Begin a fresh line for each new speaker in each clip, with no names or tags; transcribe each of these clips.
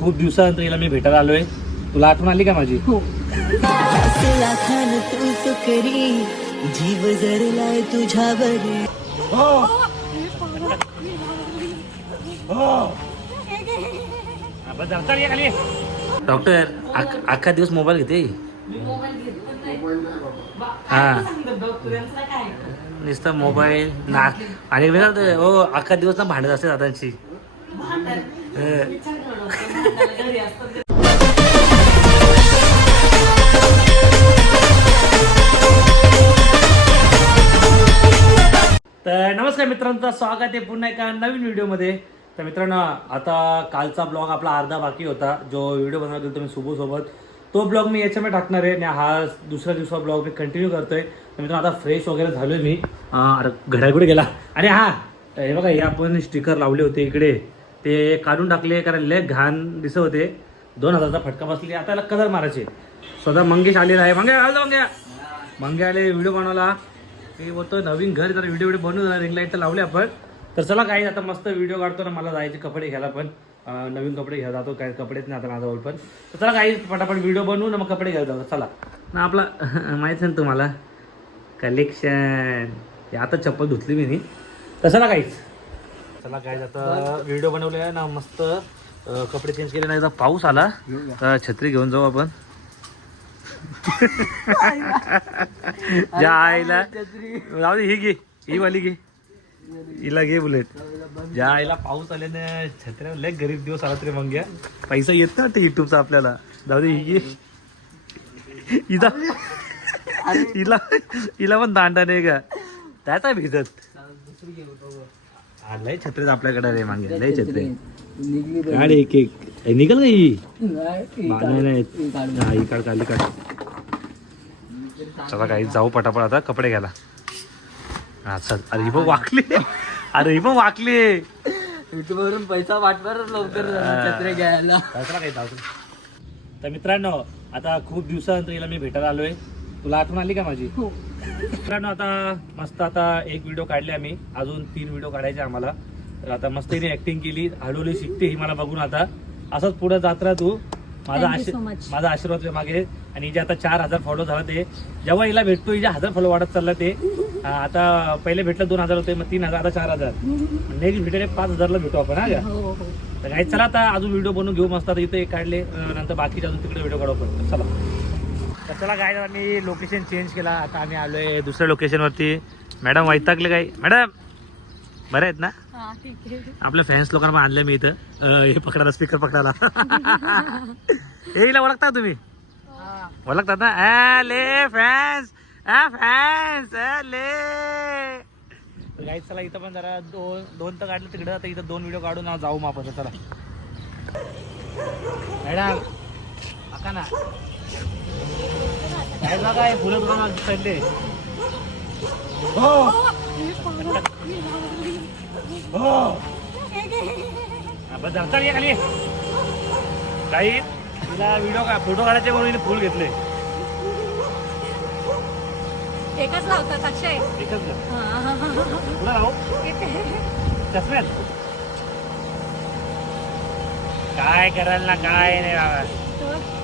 खूप दिवसानंतर हिला मी भेटायला आलोय. तुला आठवण आली का माझी?
असला खान तू सुकरी जीव जरलाय तुझ्यावर
डॉक्टर अख्खा दिवस मोबाईल घेते? हा. नुसतं मोबाईल ना आणि हो अख्खा दिवस ना भांडत असते दादांची. तर नमस्कार मित्रांचं स्वागत आहे पुन्हा एका नवीन व्हिडिओमध्ये. तर मित्रांनो आता कालचा ब्लॉग आपला अर्धा बाकी होता. जो व्हिडिओ बनवला गेलो तुम्ही सोबत. तो ब्लॉग मी याच्यामध्ये टाकणार आहे आणि हा दुसऱ्या दिवसा ब्लॉग मी कंटिन्यू करतोय. तर मित्रांनो आता फ्रेश वगैरे झालोय मी. अं, अरे गेला? आणि हा हे बघा हे आपण स्टिकर लावले होते इकडे. ते काढून टाकले कारण लय घाण दिसत होते. दोन हजारचा फटका बसले. आता याला कलर मारायचे. स्वतः मंगेश आलेला आहे. मंगे आलो मंग्या मंगे आले व्हिडिओ बनवला मी बोलतो नवीन घर जरा व्हिडिओ व्हिडिओ बनवून रिंग लाइट तर लावले आपण. तर चला काही आता मस्त व्हिडिओ काढतो ना. मला जायचे कपडे घ्यायला पण. नवीन कपडे घ्यायला जातो. काय कपडेच नाही आता माझ्याजवळ पण. तर चला काही पटापट व्हिडिओ बनवू ना मग कपडे घ्यायला जातो चला. ना आपला माहिती आहे ना तुम्हाला कलेक्शन आता चप्पल धुतली मी. नाही तर चला काहीच चला काय आता व्हिडिओ बनवले ना मस्त कपडे चेंज केले नाही पाऊस आला. तर छत्री घेऊन जाऊ आपण. आईला. जाऊ दे ही घे ही वाली घे. हिला घे बुलेट ज्या आईला पाऊस आल्याने छत्र्या लय गरीब दिवस आला तरी मग घ्या पैसा येत ना ते युट्यूबचा आपल्याला. जाऊ दे ही घे. हिला हिला हिला पण दांडा नाही का? त्याचा भिजत. लय छत्रेच आपल्याकडे रे मागे लय छत्रे काढ एक एक. ए, निघल का ही? नाही नाही हा, ही काढ काढली काढ. चला काही जाऊ पटापट आता कपडे घ्यायला. हा चल. अरे ही पण वाकली. अरे ही पण वाकली.
युट्यूबवरून पैसा वाटणार लवकर छत्रे घ्यायला.
चला काही जाऊ तर मित्रांनो आता खूप दिवसानंतर हिला मी भेटायला आलोय. तुला आठवण आली का माझी? मित्रांनो आता मस्त आता एक व्हिडिओ काढले आम्ही. अजून तीन व्हिडिओ काढायचे आम्हाला. तर आता मस्त हिने ऍक्टिंग केली हळूहळू शिकते ही मला बघून आता. असंच पुढे जात राहा तू. माझा. माझा आशीर्वाद मागे. आणि हिचे आता चार हजार फॉलो झाला ते जेव्हा हिला भेटतो हिचे हजार फॉलो वाढत चालला ते आता पहिले भेटलं दोन हजार होते मग तीन हजार आता चार हजार. नेक्स्ट भेटले पाच हजारला भेटू आपण हा?
हो हो.
तर काही चला आता अजून व्हिडिओ बनवून घेऊ मस्त. आता इथे काढले नंतर बाकीचे अजून तिकडे व्हिडिओ काढू आपण. चला. तर चला काय आम्ही लोकेशन चेंज केला. आता आम्ही आलोय दुसऱ्या लोकेशनवरती मॅडम वैतागले काय मॅडम बरे आहेत ना?
हा
आपल्या फॅन्स लोकांना पण आणले मी इथं. अं, हे पकडायला स्पीकर पकडायला. हे हिला ओळखता का तुम्ही? ओळखतात ना? आ, ले फॅन्स फॅन्स ले. तर गाईच चला इथं पण जरा दोन दोन तर काढलं तिकडं. आता इथं दोन व्हिडिओ काढून जाऊ मग आपण. चला. मॅडम आका ना. काय हे फुलं चढले हो. हो. बस धरता ये खाली. काही? तिला व्हिडिओ का फोटो काढायचे म्हणून फुल घेतले.
एकच लावतात अक्षय.
एकच तुला राहू चष्म्यात? काय करायला ना काय नाही बाबा.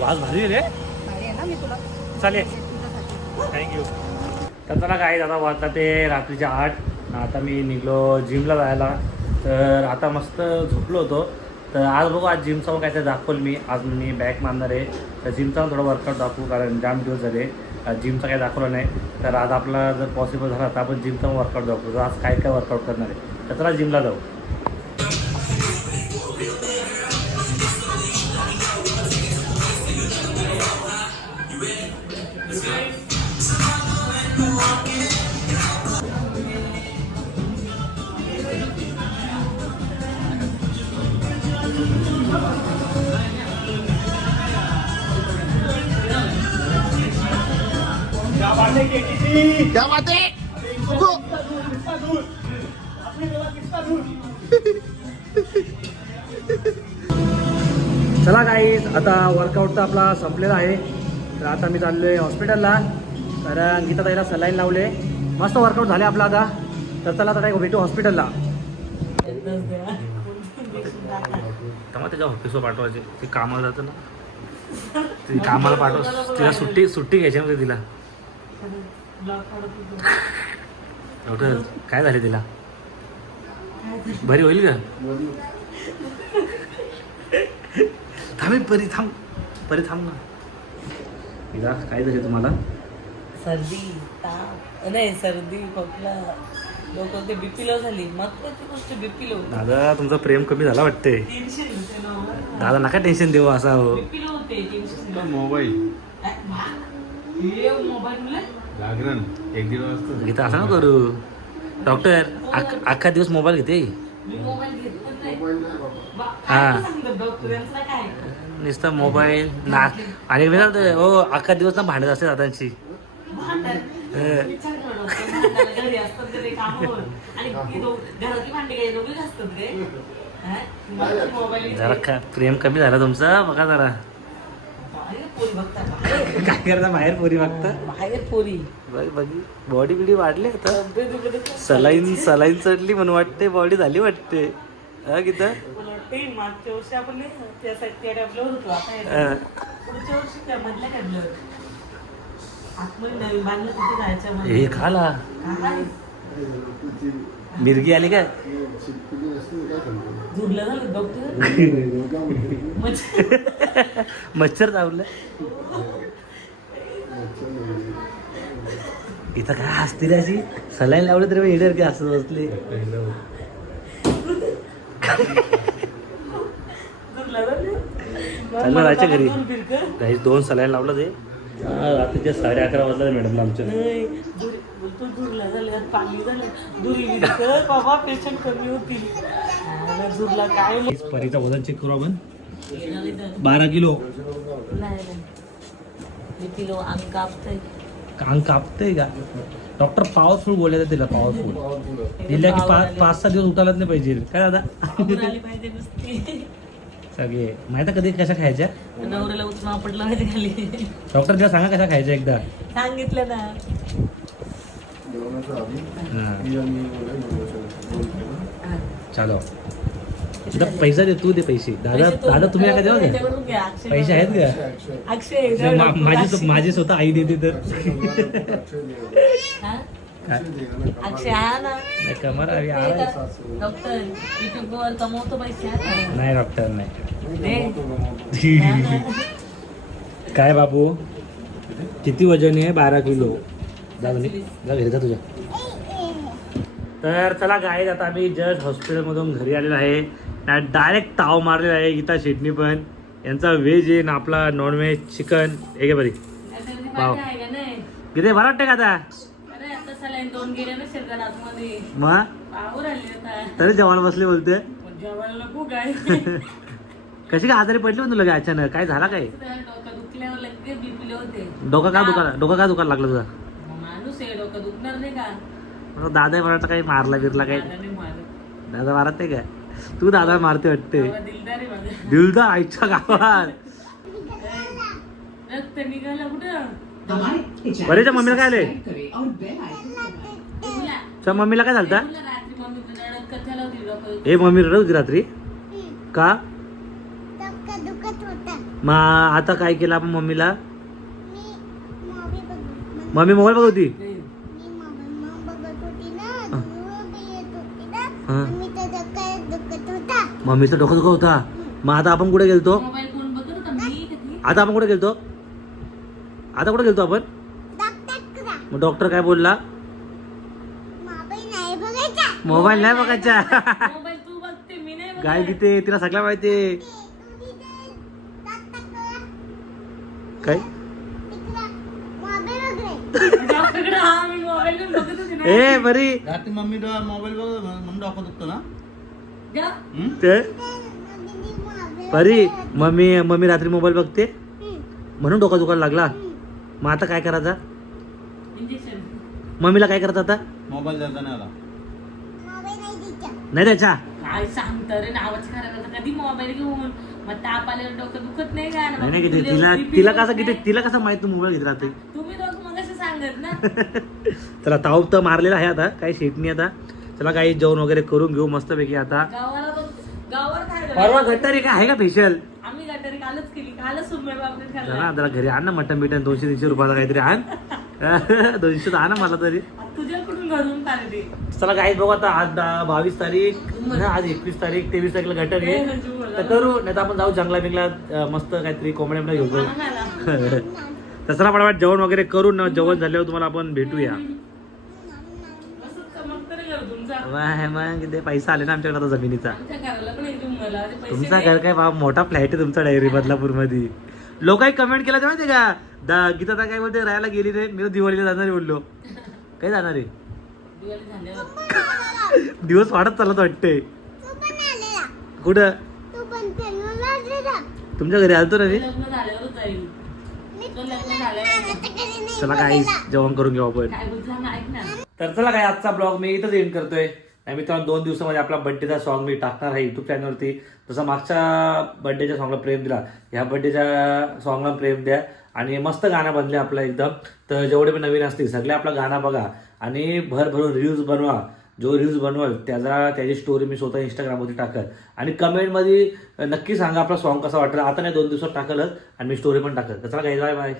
वाज भारी आहे रे. चालेल. थँक्यू तर चला काय दादा वाजता ते रात्रीच्या आठ. आता मी निघलो जिमला जायला. तर आता मस्त झोपलो होतो. तर आज बघू आज जिमचा पण काहीतरी दाखवल मी. आज मी बॅक मारणार आहे. तर जिमचा थोडा वर्कआउट दाखवू कारण जाम दिवस झाले. जिमचा काही दाखवलं नाही. तर आज आपला जर पॉसिबल झाला तर आपण जिमचा वर्कआउट दाखवू. तर आज काय काय वर्कआउट करणार आहे? तर चला जिमला जाऊ.
क्या बात है.
चला काही आता वर्कआउट तर आपला संपलेला आहे. तर आता मी चाललो आहे हॉस्पिटलला तर गीता ताईला सलाईन लावले. मस्त वर्कआउट झाले आपला आता. तर चला आता काय भेटू हॉस्पिटलला तेव्हा त्याच्या ऑफिसवर पाठवायचे. ते कामाला जातं ना. ती कामाला पाठव. तिला सुट्टी सुट्टी घ्यायची ना तिला. डॉक्टर काय झाले तिला? बरी होईल का? थांबे परी थांब. परी थांब ना. तिला काय झाले तुम्हाला?
सर्दी ताप. नाही सर्दी खोकला. लोक ते बीपी लो झाली. महत्वाची गोष्ट बीपी लो
दादा तुमचं प्रेम कमी झाला वाटते
ना
दादा नका टेन्शन देऊ असा हो.
मोबाईल.
हे मोबाईल मुले?
जागरण. एक दीड वाजता.
गीता असं ना करू. डॉक्टर अख- अख्खा दिवस मोबाईल घेते?
मी मोबाईल घेत पण नाही. बा-
हा. नुसतं मोबाईल ना आणि मी हो अख्खा दिवस ना भांडत असते दादांची. हं.
हे हा?
जरा का प्रेम कमी झालं तुमचं? बघा जरा
बाहेर पोरी बघता बाहेर
काय करता बाहेर पोरी बघता?
बाहेर पोरी.
बघ बघी बॉडी बिडी वाढली आता. सलाईन सलाईन चढली म्हणून वाटते बॉडी झाली वाटते. हा गीता?
मागच्या वर्षी आपण त्या डबल्यावर होतो. आता
हा.
पुढच्या वर्षी त्या मधल्या डबल्यावर आतमध्ये नवीन बांधलं तिथे जायचं
हे खाला.
काय?
मिरगी आली काय?
झुरलं झालं डॉक्टर
मच्छर चावलं. इथं काय असते रे अशी? सलाईन लावलं तरी हिडर की असं बसले? घरी. काही दोन सलाईन लावलं ते. रात्रीच्या साडे अकरा वाजला मॅडमला आमच्या
नाही, दूर- बोलतो झुरला झालं पाणी झालं. दुरी बाबा पेशंट कमी हा झुरला काय मग?
परीचा वजन चेक करू आपण. बारा किलो.
नाही किलो अंग कापतंय.
का? डॉक्टर पॉवरफुल बोलले तिला पॉवरफुल दिल्या की पाच पाच सहा दिवस उठायलाच नाही पाहिजे. काय दादा? सगळे. माहिती कधी कशा खायच्या?
नवऱ्याला उचमा पडला माहिती खाली.
डॉक्टर तिला सांगा कशा खायच्या एकदा.
सांगितलं ना.
हा. चालो. पैसा दे तू दे पैसे. दादा दादा तुम्ही काय पैसे आहेत का? माझी माझी स्वतः आई देते तर. कमर
डॉक्टर युट्यूब वर कमवतो पैसे ना?
नाही डॉक्टर नाही. काय बाबू? किती वजन आहे? बारा किलो. जा घरी जा तुझ्या. तर चला गाईज आता आम्ही जस्ट हॉस्पिटलमधून घरी आलेलो आहे. डायरेक्ट ताव मारलेला आहे गीता शेटणी पण. यांचा व्हेज आहे ना आपला नॉनव्हेज चिकन हे घे बरी.
नाही?
किती? वाटते का आता?
सलाईन दोन गेले ना शेतात आतमध्ये
मग
आता.
तरी जेवायला बसले बोलते.
पण जेवायला नको काय.
कशी काय आजारी पडली पण तुला काय अचानक? काय झाला काय?
डोकं दुखल्यावर लगेच बीपीले होते.
डोकं का दुकान डोकं का दुकान लागलं तुझा?
माणूस आहे डोकं दुखणार नाही का?
म्हणलं दादा मला काही मारला बिरला काही.
दादाने मारत
दादा मारत नाही काय तू दादा मारते वाटते.
बाबा दिलदार आहे माझा
दिलदा आईच्या गावात.
रक्त निघाला कुठं?
बरेच्या मम्मीला काय आले च्या मम्मीला काय झालं
तुला रात्री मम्मी तुझ्या रडत कथाला होती डोकं
हे मम्मी रडत होती रात्री? का? मग आता काय केलं आपण मम्मीला? मम्मी मोबाईल बघत होती? हा. मम्मीचं डोकं दुखत होता. मग आता आपण कुठे गेलतो? आता आपण कुठे गेलतो? आता कुठे गेलतो आपण? मग डॉक्टर काय बोलला? मोबाईल नाही बघायचा.
मोबाईल तू बघते मी नाही
काय तिथे तिला सगळं माहिती काय?
हा
ए बरी.
रात्री मम्मी मोबाईल म्हणून ना?
जा.
ते? परी मम्मी मम्मी रात्री मोबाईल बघते? म्हणून डोका दुखायला लागला? मग आता काय करायचा?
इंजेक्शन
मम्मीला काय करत आता
मोबाईल द्यायचा नाही आला
नाही त्याच्या
काय सांगतं रे नावाच करायला कधी मोबाईल घेऊन? मग ताप आल्यावर डोकं दुखत नाही का?
नाही नाही किती तिला तिला कसं किती तिला कसं माहीत तू मोबाईल घेत राहते?
तुम्ही दोघं मग सांगत ना.
चला ताव तर मारलेला आहे आता. काही शेटणी आता. चला काही जेवण वगैरे करून घेऊ मस्तपैकी आता.
गावाला बघ गावावर काय
परवा काय आहे का फेशियल
आम्ही गटारी कालच केली.
ना जरा घरी आण ना मटन बिटन दोनशे तीनशे रुपयाला काहीतरी आण. दोनशे तर आण ना मला तरी. चला काय बघू आता आज बावीस तारीख ना आज एकवीस तारीख तेवीस तारीखला गटर
ए,
आहे. तर करू नाही तर आपण जाऊ जंगला बिंगला मस्त काहीतरी कोंबड्या बिंबड्या घेऊ. तसं पटापट जेवण वगैरे करू ना जेवण झाल्यावर तुम्हाला आपण भेटूया. मग ते पैसा आले ना आमच्याकडे आता जमिनीचा.
मला पैसे
तुमचा. घर काय बाबा मोठा फ्लॅट आहे तुमचा डायरी बदलापूरमध्ये लोक कमेंट केला ते माहितीये का? दा गीता काय बोलते राहायला गेली रे मी तर दिवाळीला जाणार आहे बोललो. काय जाणार आहे?
दिवाळी झाल्यावर.
दिवस वाढत चालत वाटते. कुठं? तुमच्या घरी आलतो ना मी?
लग्न झाल्यावरच जाईल. तुझं लग्न झाल्यावर
चला काय जेवण करून घेऊ आपण.
काय बोलतो? ना ऐक ना.
तर चला काय आजचा ब्लॉग मी इथंच एंड करतोय. आणि मित्रांनो दोन दिवसामध्ये आपला बड्डेचा सॉन्ग मी टाकणार आहे युट्यूब चॅनलवरती जसं मागच्या बड्डेच्या सॉंगला प्रेम दिला. ह्या बड्डेच्या सॉंगला प्रेम द्या. आणि मस्त गाणं बनले आपलं एकदम. तर जेवढे पण नवीन असतील सगळे आपला गाणं बघा. आणि भर भरून रील्स बनवा. जो रील्स बनवाल त्याचा त्याची स्टोरी मी स्वतः इंस्टाग्रामवरती टाकल. आणि कमेंटमध्ये नक्की सांगा आपला सॉन्ग कसा वाटला. आता नाही दोन दिवसात टाकलच. आणि मी स्टोरी पण टाकल. तर चला काय बाय बाय